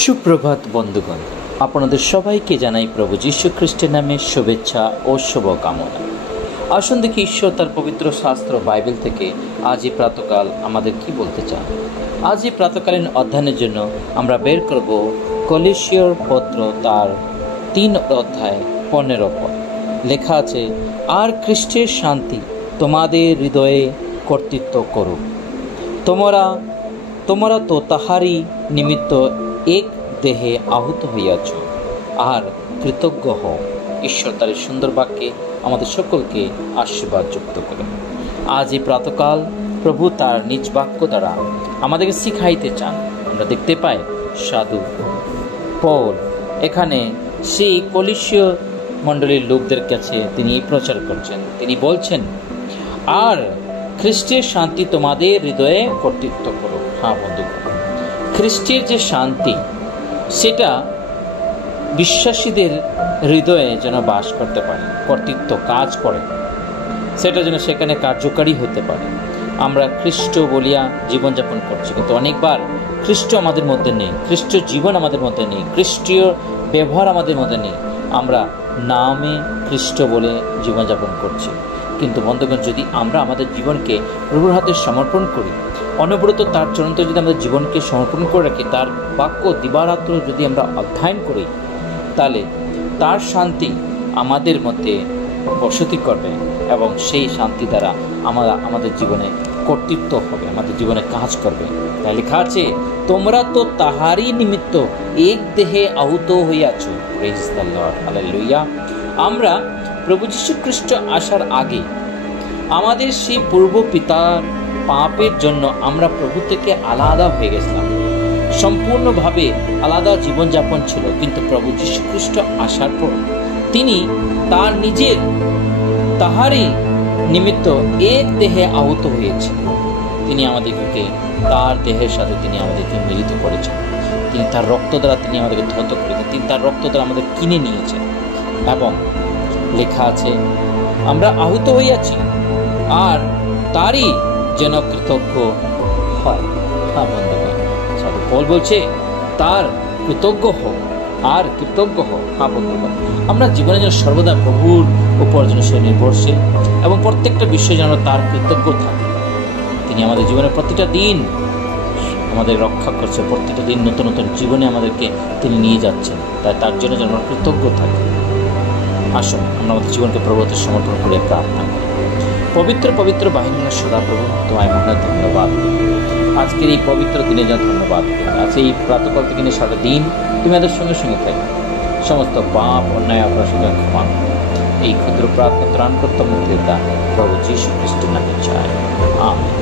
সুপ্রভাত বন্ধুগণ, আপনাদের সবাইকে জানাই প্রভু যীশু খ্রিস্টের নামে শুভেচ্ছা ও শুভকামনা। আসুন দেখি ঈশ্বর তার পবিত্র শাস্ত্র বাইবেল থেকে আজ এই প্রাতকাল আমাদের কি বলতে চান। আজ এই প্রাতকালীন অধ্যয়নের জন্য আমরা বের করব কলিসীয়র পত্র তার 3 অধ্যায় 15 পদ। লেখা আছে, আর খ্রিস্টের শান্তি তোমাদের হৃদয়ে কর্তৃত্ব করুক। তোমরা তো তাহারই নিমিত্ত এক দেহে আহুত হইয়াছ, আর কৃতজ্ঞ হও। ঈশ্বর তার সুন্দর বাক্যে আমাদের সকলকে আশীর্বাদ যুক্ত করেন। আজ এই প্রাতকাল প্রভু তার নিজ বাক্য দ্বারা আমাদেরকে শিখাইতে চান। আমরা দেখতে পাই সাধু পৌল এখানে সেই কলিসীয় মণ্ডলীর লোকদের কাছে তিনি প্রচার করছেন। তিনি বলছেন, আর খ্রিস্টের শান্তি তোমাদের হৃদয়ে কর্তৃত্ব করো। হ্যাঁ বন্ধুগণ, খ্রিস্টের যে শান্তি সেটা বিশ্বাসীদের হৃদয়ে যেন বাস করতে পারে, কর্তৃত্ব কাজ করে, সেটা যেন সেখানে কার্যকারী হতে পারে। আমরা খ্রিস্ট বলিয়া জীবনযাপন করছি, কিন্তু অনেকবার খ্রিস্ট আমাদের মধ্যে নেই, খ্রিস্ট জীবন আমাদের মধ্যে নেই, খ্রিস্টীয় ব্যবহার আমাদের মধ্যে নেই। আমরা নামে খ্রিস্ট বলে জীবনযাপন করছি, কিন্তু বন্ধুগণ, যদি আমরা আমাদের জীবনকে প্রভুর হাতে সমর্পণ করি, অনবরত তার চরণে যদি আমাদের জীবনকে সমর্পণ করে রাখি, তার বাক্য দিবারাত্র যদি আমরা অধ্যয়ন করি, তাহলে তার শান্তি আমাদের মধ্যে বসতি করবে এবং সেই শান্তি দ্বারা আমরা আমাদের জীবনে কর্তৃত্ব হবে, আমাদের জীবনে কাজ করবে। তাই লেখা আছে, তোমরা তো তাহারই নিমিত্ত এক দেহে আহুত হইয়াছ। Praise the lord, hallelujah. আমরা প্রভু যীশু খ্রিস্ট আসার আগে আমাদের সেই পূর্ব পিতার পাপের জন্য আমরা প্রভু থেকে আলাদা হয়ে গেছিলাম, সম্পূর্ণভাবে আলাদা জীবনযাপন ছিল। কিন্তু প্রভু যীশু খ্রিস্ট আসার পর তিনি তার নিজের তাহারই নিমিত্ত এক দেহে আহত হয়েছে। তিনি আমাদেরকে তার দেহের সাথে তিনি আমাদেরকে মিলিত করেছেন। তিনি তার রক্ত দ্বারা তিনি আমাদেরকে ধৌত করেছেন, তিনি তার রক্ত দ্বারা আমাদের কিনে নিয়েছেন। এবং লেখা আছে, আমরা আহত হইয়াছি আর তারই যেন কৃতজ্ঞ হয়। হ্যাঁ বন্ধুগণ, সাধু পৌল বলছে, তার কৃতজ্ঞ হোক আর কৃতজ্ঞ হোক। হ্যাঁ বন্ধুগণ, আমরা জীবনে যেন সর্বদা প্রভুর উপর যেন সে নির্ভরশীল এবং প্রত্যেকটা বিষয়ে যেন তার কৃতজ্ঞ থাকে। তিনি আমাদের জীবনে প্রতিটা দিন আমাদের রক্ষা করছে, প্রত্যেকটা দিন নতুন নতুন জীবনে আমাদেরকে তিনি নিয়ে যাচ্ছেন। তাই তার জন্য যেন আমরা কৃতজ্ঞ থাকি। আসুন আমরা আমাদের জীবনকে প্রভুর হাতে সমর্পণ করে প্রার্থনা করি। পবিত্র পবিত্র বাহিনীর সদাপ্রভু, তোমায় মনে ধন্যবাদ। আজকের এই পবিত্র দিনে যা ধন্যবাদ। আজ এই প্রাতকাল থেকে নিয়ে সারা দিন তুমি আমাদের সঙ্গে সঙ্গে থাকবে। সমস্ত পাপ অন্যায় অপরাধ ক্ষমা। এই ক্ষুদ্র প্রার্থনা ত্রাণকর্তা মুক্তির দান প্রভু যীশু খ্রিস্টের নামে চাই, আমেন।